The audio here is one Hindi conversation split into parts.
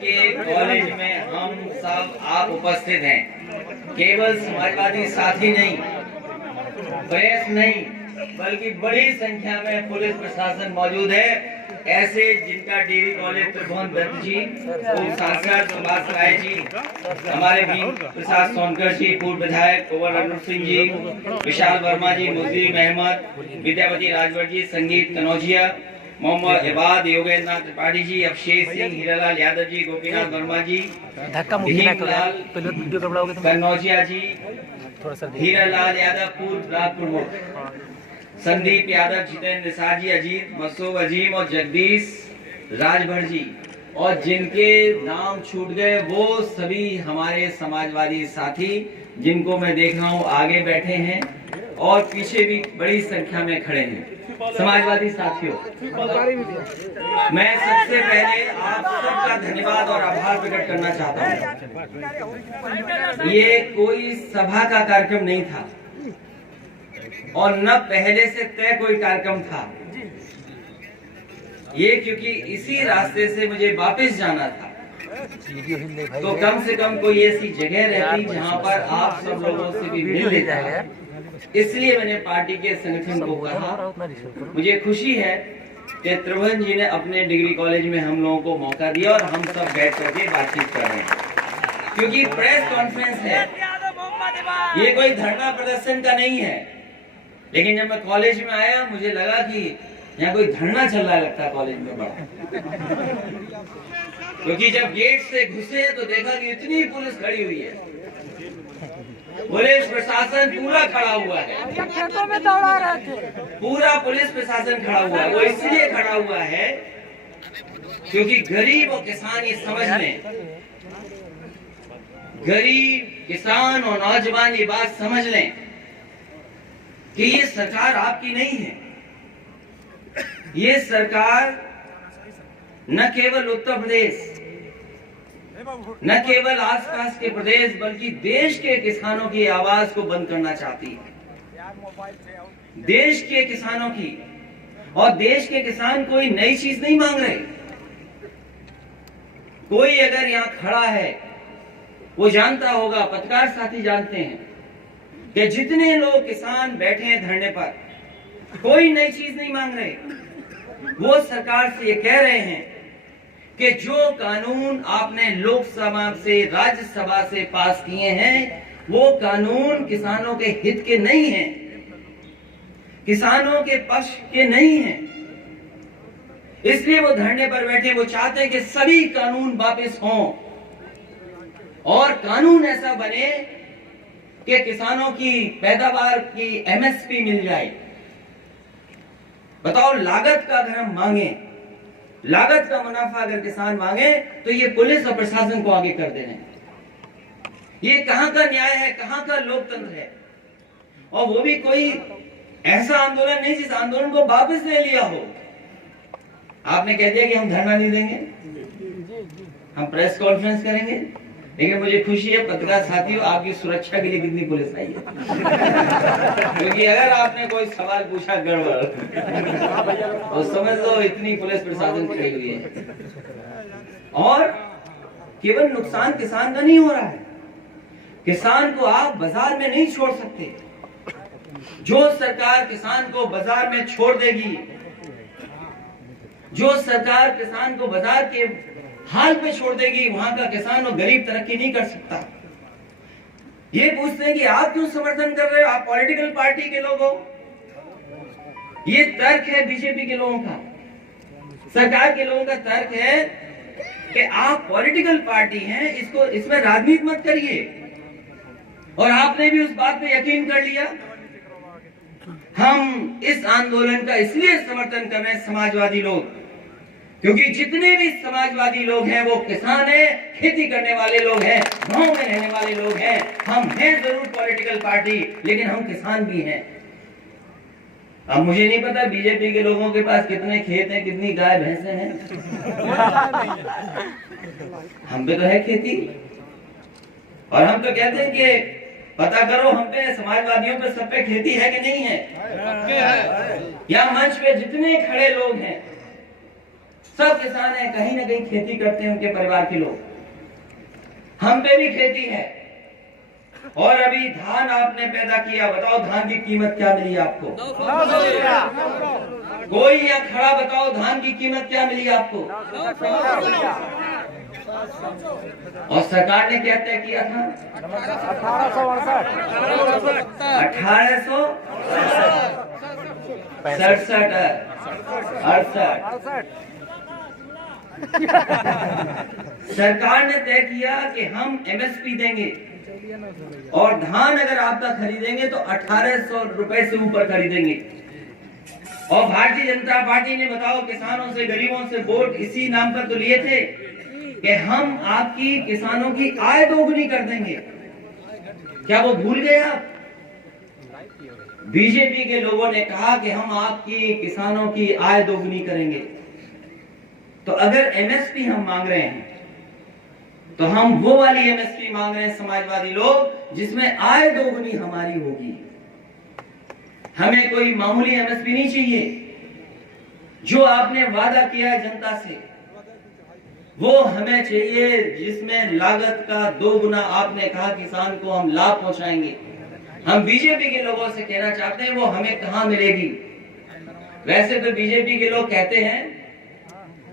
के कॉलेज में हम सब आप उपस्थित हैं। केवल समाजवादी साथी नहीं, प्रेस नहीं, बल्कि बड़ी संख्या में पुलिस प्रशासन मौजूद है। ऐसे जिनका डिग्री कॉलेज त्रिभुवन दत्त जी, पूर्व सांसद सुभाष राय जी, हमारे भी प्रसाद सोनकर जी, पूर्व विधायक कुंवर अरुण सिंह जी, विशाल वर्मा जी, मुजीब अहमद, विद्यापति राजभर जी, संगीत कनौजिया, मोहम्मद इबाद, योगेंद्र त्रिपाठी जी, अभिषेक सिंह, हीरालाल यादव जी, गोपीनाथ वर्मा जी, कनौजिया जी, हीरालाल यादव पूर्व ब्लॉक प्रमुख, संदीप यादव, जितेंद्र निसार जी, अजीत मसूब अजीम और जगदीश राजभर जी, और जिनके नाम छूट गए वो सभी हमारे समाजवादी साथी जिनको मैं देख रहा हूँ आगे बैठे हैं और पीछे भी बड़ी संख्या में खड़े हैं। समाजवादी साथियों, मैं सबसे पहले आप सबका धन्यवाद और आभार प्रकट करना चाहता हूँ। ये कोई सभा का कार्यक्रम नहीं था और न पहले से तय कोई कार्यक्रम था। ये क्योंकि इसी रास्ते से मुझे वापस जाना था, तो कम से कम कोई ऐसी जगह रहती जहां पर आप सब लोगों से भी मिल लेता है। इसलिए मैंने पार्टी के संगठन को कहा। मुझे खुशी है कि त्रिभुवन जी ने अपने डिग्री कॉलेज में हम लोगों को मौका दिया और हम सब बैठ करके बातचीत कर रहे हैं, क्योंकि प्रेस कॉन्फ्रेंस है, ये कोई धरना प्रदर्शन का नहीं है। लेकिन जब मैं कॉलेज में आया मुझे लगा कि यहाँ कोई धरना चल रहा लगता कॉलेज में बड़ा, क्योंकि जब गेट से घुसे तो देखा कि इतनी पुलिस खड़ी हुई है, पुलिस प्रशासन पूरा खड़ा हुआ है, खेतों में दौड़ा रहे थे, पूरा पुलिस प्रशासन खड़ा हुआ है। वो इसलिए खड़ा हुआ है क्योंकि गरीब और किसान ये समझ लें, गरीब किसान और नौजवान ये बात समझ लें कि ये सरकार आपकी नहीं है। ये सरकार न केवल उत्तर प्रदेश, न केवल आसपास के प्रदेश, बल्कि देश के किसानों की आवाज को बंद करना चाहती है। देश के किसानों की, और देश के किसान कोई नई चीज नहीं मांग रहे। कोई अगर यहाँ खड़ा है वो जानता होगा, पत्रकार साथी जानते हैं कि जितने लोग किसान बैठे हैं धरने पर, कोई नई चीज नहीं मांग रहे। वो सरकार से ये कह रहे हैं कि जो कानून आपने लोकसभा से, राज्यसभा से पास किए हैं, वो कानून किसानों के हित के नहीं हैं, किसानों के पक्ष के नहीं हैं। इसलिए वो धरने पर बैठे। वो चाहते हैं कि सभी कानून वापस हों और कानून ऐसा बने कि किसानों की पैदावार की एमएसपी मिल जाए। बताओ, लागत का अगर हम मांगे, लागत का मुनाफा अगर किसान मांगे, तो ये पुलिस और प्रशासन को आगे कर दे रहे हैं। ये कहां का न्याय है, कहां का लोकतंत्र है? और वो भी कोई ऐसा आंदोलन नहीं जिस आंदोलन को वापस ले लिया हो। आपने कह दिया कि हम धरना नहीं देंगे, हम प्रेस कॉन्फ्रेंस करेंगे, लेकिन मुझे खुशी है पत्रकार साथियों, आपकी सुरक्षा के लिए कितनी पुलिस आई है। क्योंकि अगर आपने कोई सवाल पूछा गड़बड़ तो समझ लो इतनी पुलिस प्रशासन खड़ी हुई है। और केवल नुकसान किसान का नहीं हो रहा है, किसान को आप बाजार में नहीं छोड़ सकते। जो सरकार किसान को बाजार में छोड़ देगी, जो सरकार किसान को बाजार के हाल पे छोड़ देगी, वहां का किसान और गरीब तरक्की नहीं कर सकता। ये पूछते हैं कि आप क्यों समर्थन कर रहे हो, आप पॉलिटिकल पार्टी के लोग हो। ये तर्क है बीजेपी के लोगों का, सरकार के लोगों का तर्क है कि आप पॉलिटिकल पार्टी हैं, इसको इसमें राजनीति मत करिए। और आपने भी उस बात पे यकीन कर लिया। हम इस आंदोलन का इसलिए समर्थन कर रहे हैं समाजवादी लोग, क्योंकि जितने भी समाजवादी लोग हैं वो किसान हैं, खेती करने वाले लोग हैं, गांव में रहने वाले लोग हैं। हम हैं जरूर पॉलिटिकल पार्टी, लेकिन हम किसान भी हैं। अब मुझे नहीं पता बीजेपी के लोगों के पास कितने खेत हैं, कितनी गाय भैंसे हैं। हम पे तो है खेती, और हम तो कहते हैं कि पता करो हम पे, समाजवादियों पे, सब पे खेती है कि नहीं है। या मंच पे जितने खड़े लोग हैं सब किसान हैं, कहीं ना कहीं खेती करते हैं उनके परिवार के लोग। हम पे भी खेती है। और अभी धान आपने पैदा किया, बताओ धान की कीमत क्या मिली आपको? कोई या खड़ा बताओ धान की कीमत क्या मिली आपको? और सरकार ने क्या तय किया था? 1867। सरकार ने तय किया कि हम एमएसपी देंगे और धान अगर आपका खरीदेंगे तो 1800 रुपए से ऊपर खरीदेंगे। और भारतीय जनता पार्टी ने बताओ किसानों से, गरीबों से वोट इसी नाम पर तो लिए थे कि हम आपकी किसानों की आय दोगुनी कर देंगे। क्या वो भूल गए आप? बीजेपी के लोगों ने कहा कि हम आपकी किसानों की आय दोगुनी करेंगे। तो अगर एमएसपी हम मांग रहे हैं तो हम वो वाली एमएसपी मांग रहे हैं समाजवादी लोग जिसमें आय दोगुनी हमारी होगी। हमें कोई मामूली एमएसपी नहीं चाहिए। जो आपने वादा किया है जनता से वो हमें चाहिए, जिसमें लागत का 2 गुना आपने कहा किसान को हम लाभ पहुंचाएंगे। हम बीजेपी के लोगों से कहना चाहते हैं वो हमें कहां मिलेगी। वैसे तो बीजेपी के लोग कहते हैं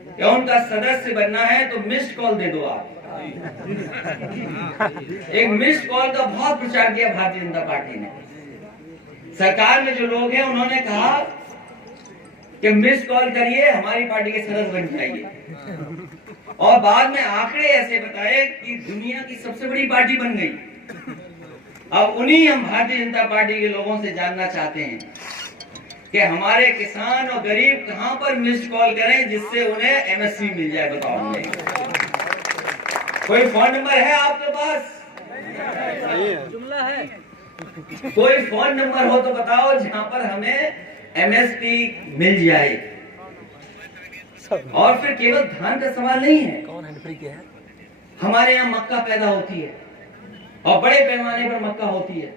कि उनका सदस्य बनना है तो मिस्ड कॉल दे दो आप। एक मिस्ड कॉल का बहुत प्रचार किया भारतीय जनता पार्टी ने। सरकार में जो लोग हैं उन्होंने कहा कि मिस्ड कॉल करिए, हमारी पार्टी के सदस्य बन जाइए। और बाद में आंकड़े ऐसे बताए कि दुनिया की सबसे बड़ी पार्टी बन गई। अब उन्हीं हम भारतीय जनता पार्टी के लोगों से जानना चाहते हैं कि हमारे किसान और गरीब कहां पर मिस्ड कॉल करें जिससे उन्हें एमएसपी मिल जाए। बताओ हमें कोई फोन नंबर है आपके पास? जुमला है। कोई फोन नंबर हो तो बताओ जहां पर हमें एमएसपी मिल जाए। और फिर केवल धान का सवाल नहीं है, हमारे यहाँ मक्का पैदा होती है और बड़े पैमाने पर मक्का होती है।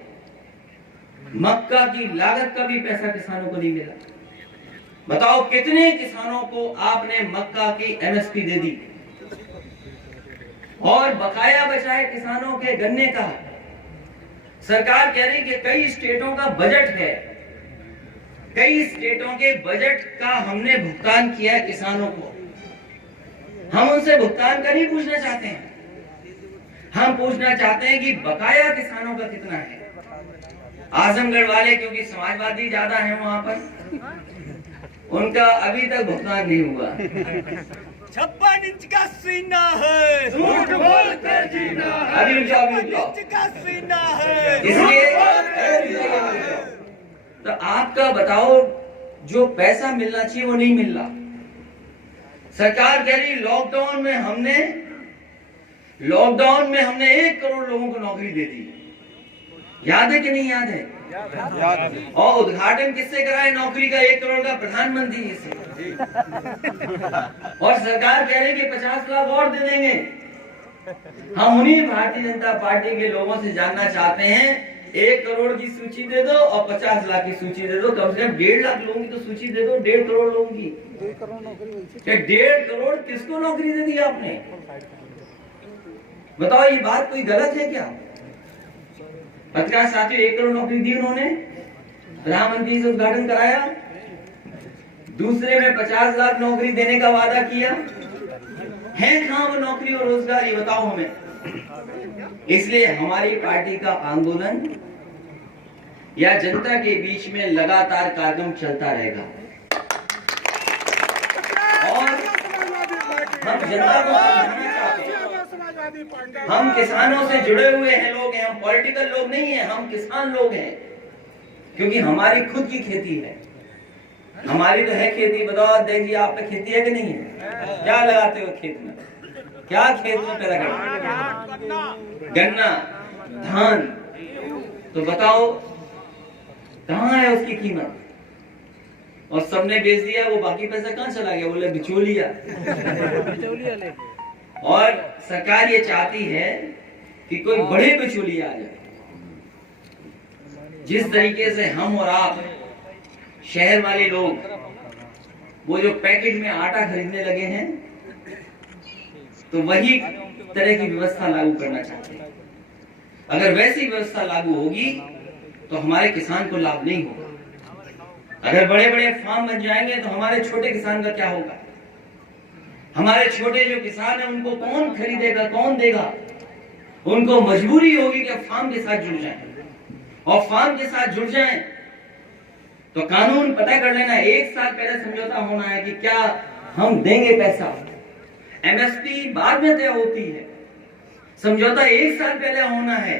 मक्का की लागत का भी पैसा किसानों को नहीं मिला। बताओ कितने किसानों को आपने मक्का की एमएसपी दे दी। और बकाया बचाए किसानों के गन्ने का। सरकार कह रही कि कई स्टेटों का बजट है, कई स्टेटों के बजट का हमने भुगतान किया है किसानों को। हम उनसे भुगतान का नहीं पूछना चाहते हैं, हम पूछना चाहते हैं कि बकाया किसानों का कितना है। आजमगढ़ वाले क्योंकि समाजवादी ज्यादा हैं वहां पर, उनका अभी तक भुगतान नहीं हुआ। 56 इंच का सीना है, झूठ बोलते जीना है, अभी इंच का सीना है। इसलिए तो आपका बताओ जो पैसा मिलना चाहिए वो नहीं मिल रहा। सरकार कह रही लॉकडाउन में हमने 1 करोड़ लोगों को नौकरी दे दी। याद है कि नहीं याद है? याद है। और उद्घाटन किससे कराए नौकरी का 1 करोड़ का? प्रधानमंत्री जी से। और सरकार कह रही कि 50 लाख और दे देंगे। हम उन्हीं भारतीय जनता पार्टी के लोगों से जानना चाहते हैं 1 करोड़ की सूची दे दो और 50 लाख की सूची दे दो। कम से कम 1.5 लाख लोगों की तो सूची दे दो। 1.5 करोड़ लोगों की 1.5 करोड़ किसको नौकरी दे दी आपने? बताओ ये बात कोई गलत है क्या? पत्रकार साथियों 1 करोड़ नौकरी दी उन्होंने, प्रधानमंत्री से उद्घाटन कराया। दूसरे में 50 लाख नौकरी देने का वादा किया। है कहां वो नौकरी और रोजगार? ये बताओ हमें। इसलिए हमारी पार्टी का आंदोलन या जनता के बीच में लगातार कार्यक्रम चलता रहेगा। और हम जनता को समझाना चाहते हैं, हम किसानों से जुड़े हुए हैं लोग हैं, हम पॉलिटिकल लोग नहीं हैं, हम किसान लोग हैं। क्योंकि हमारी खुद की खेती है, हमारी तो है खेती। बताओ देखिए आप पे खेती है कि नहीं है? क्या लगाते हो खेत में? क्या खेत में पैदा करते हो? गन्ना, धान। तो बताओ कहाँ है उसकी कीमत? और सबने बेच दिया, वो बाकी पैसा कहाँ चला गया? बोले बिचौलिया। और सरकार ये चाहती है कि कोई बड़े बिचौलिया आ जाए। जिस तरीके से हम और आप शहर वाले लोग वो जो पैकेट में आटा खरीदने लगे हैं, तो वही तरह की व्यवस्था लागू करना चाहते हैं। अगर वैसी व्यवस्था लागू होगी तो हमारे किसान को लाभ नहीं होगा। अगर बड़े बड़े फार्म बन जाएंगे तो हमारे छोटे किसान का क्या होगा? हमारे छोटे जो किसान है उनको कौन खरीदेगा, कौन देगा? उनको मजबूरी होगी कि फार्म के साथ जुड़ जाएं, और फार्म के साथ जुड़ जाएं तो कानून पता कर लेना, 1 साल पहले समझौता होना है कि क्या हम देंगे पैसा। एमएसपी बाद में तय होती है, समझौता 1 साल पहले होना है।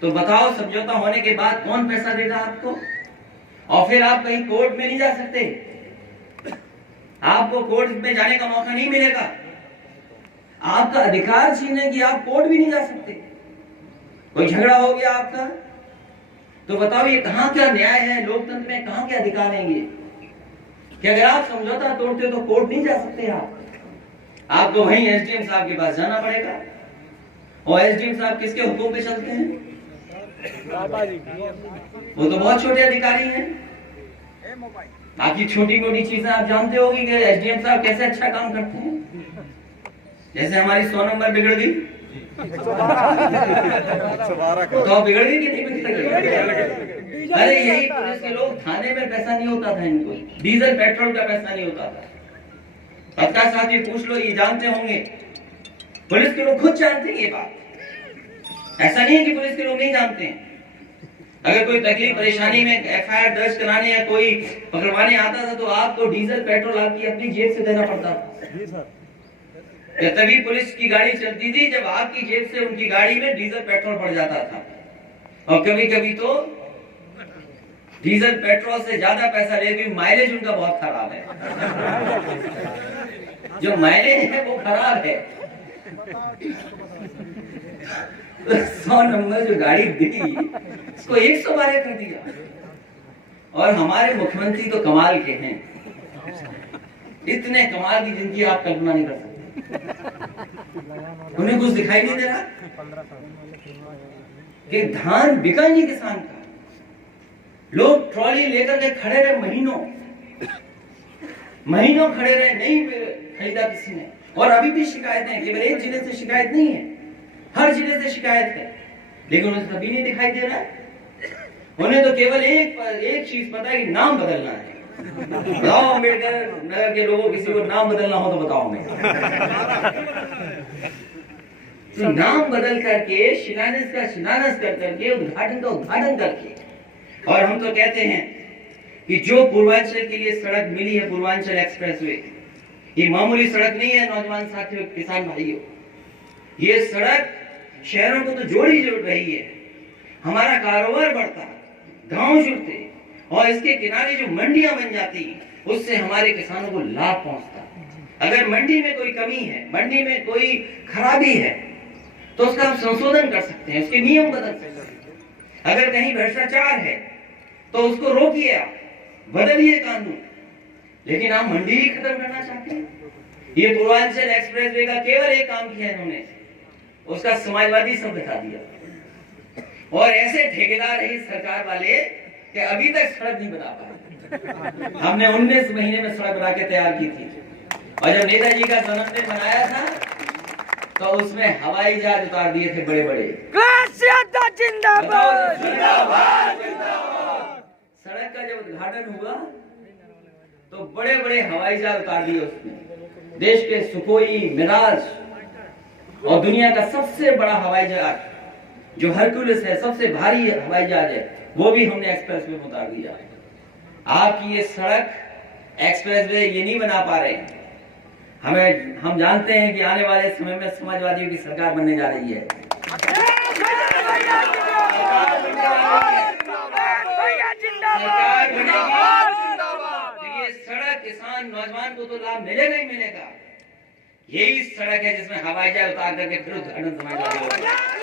तो बताओ समझौता होने के बाद कौन पैसा देगा आपको? और फिर आप कहीं कोर्ट में नहीं जा सकते, आपको कोर्ट में जाने का मौका नहीं मिलेगा। आपका अधिकार छीनने की आप कोर्ट भी नहीं जा सकते। कोई झगड़ा हो गया आपका, तो बताओ ये कहां क्या न्याय है? लोकतंत्र में कहां के अधिकार हैं ये कि अगर आप समझौता तोड़ते हो तो कोर्ट नहीं जा सकते आपको वहीं एसडीएम साहब के पास जाना पड़ेगा। और एसडीएम साहब किसके हुक्म पे चलते हैं? वो तो बहुत छोटे अधिकारी हैं। बाकी छोटी मोटी चीजें आप जानते होगी कि एसडीएम साहब कैसे अच्छा काम करते हैं। जैसे हमारी 100 नंबर बिगड़ गई तो बिगड़ गई कि नहीं बिगड़ी? अरे यही पुलिस के लोग, थाने में पैसा नहीं होता था इनको, डीजल पेट्रोल का पैसा नहीं होता था। पत्रकार साहब ये पूछ लो, ये जानते होंगे, पुलिस के लोग खुद जानते हैं ये बात। ऐसा नहीं है कि पुलिस के लोग नहीं जानते हैं। अगर कोई तकलीफ परेशानी में एफआईआर दर्ज कराने या कोई पकड़वाने आता था तो आपको डीजल पेट्रोल आपकी अपनी जेब से देना पड़ता था। या तभी पुलिस की गाड़ी चलती थी जब आपकी जेब से उनकी गाड़ी में डीजल पेट्रोल पड़ जाता था। और कभी कभी तो डीजल पेट्रोल से ज्यादा पैसा ले, क्योंकि माइलेज उनका बहुत खराब है। जो माइलेज है वो खराब है। 100 नंबर जो गाड़ी दी उसको 112 कर दिया। और हमारे मुख्यमंत्री तो कमाल के हैं, इतने कमाल की जिनकी आप कल्पना नहीं कर सकते। उन्हें कुछ दिखाई नहीं दे रहा कि धान बिका नहीं किसान का। लोग ट्रॉली लेकर के खड़े रहे, महीनों खड़े रहे, नहीं खरीदा किसी ने। और अभी भी शिकायतें हैं, केवल एक जिले से शिकायत नहीं है, हर जिले से शिकायत है, लेकिन उन्हें कभी नहीं दिखाई दे रहा। उन्हें तो केवल एक चीज पता है कि नाम बदलना है। बताओ अम्बेडकर नगर के लोगों, किसी को नाम बदलना हो तो बताओ मैं। तो नाम बदल करके, शिलान्यास का शिलान्यास कर करके, उद्घाटन का उद्घाटन करके, और हम तो कहते हैं कि जो पूर्वांचल के लिए सड़क मिली है, पूर्वांचल एक्सप्रेसवे, ये मामूली सड़क नहीं है नौजवान साथियों, किसान भाइयों। ये सड़क शहरों को तो जोड़ रही है, हमारा कारोबार बढ़ता, गांव जुड़ते, और इसके किनारे जो मंडियां बन जाती, उससे हमारे किसानों को लाभ पहुंचता। अगर मंडी में कोई कमी है, मंडी में कोई खराबी है, तो उसका हम संशोधन कर सकते हैं, उसके नियम बदल सकते हैं। अगर कहीं भ्रष्टाचार है तो उसको रोकिए, आप बदलिए कानून। लेकिन आप मंडी ही खत्म करना चाहते हैं। ये पूर्वांचल एक्सप्रेसवे का केवल एक काम किया इन्होंने, उसका समाजवादी शब्द हटा दिया। और ऐसे ठेकेदार है सरकार वाले कि अभी तक सड़क नहीं बना पाए। हमने 19 महीने में सड़क बना के तैयार की थी, और जब नेताजी का जन्मदिन मनाया था तो उसमें हवाई जहाज उतार दिए थे बड़े बड़े। सड़क का जब उद्घाटन हुआ तो बड़े बड़े हवाई जहाज उतार दिए उसमें। देश के सुखोई, मिराज और दुनिया का सबसे बड़ा हवाई जहाज जो हरक्यूलिस है, सबसे भारी हवाई जहाज है, वो भी हमने एक्सप्रेसवे में उतार दिया। आपकी ये सड़क एक्सप्रेसवे ये नहीं बना पा रहे हैं। हम जानते हैं कि आने वाले समय में समाजवादियों की सरकार बनने जा रही है। सरकार बनेगी, ये सड़क किसान नौजवान को तो लाभ मिलेगा ही मिलेगा। यही सड़क है जिसमें हवाई जहाज उतार करके फिर उद्घाटन समाजवादी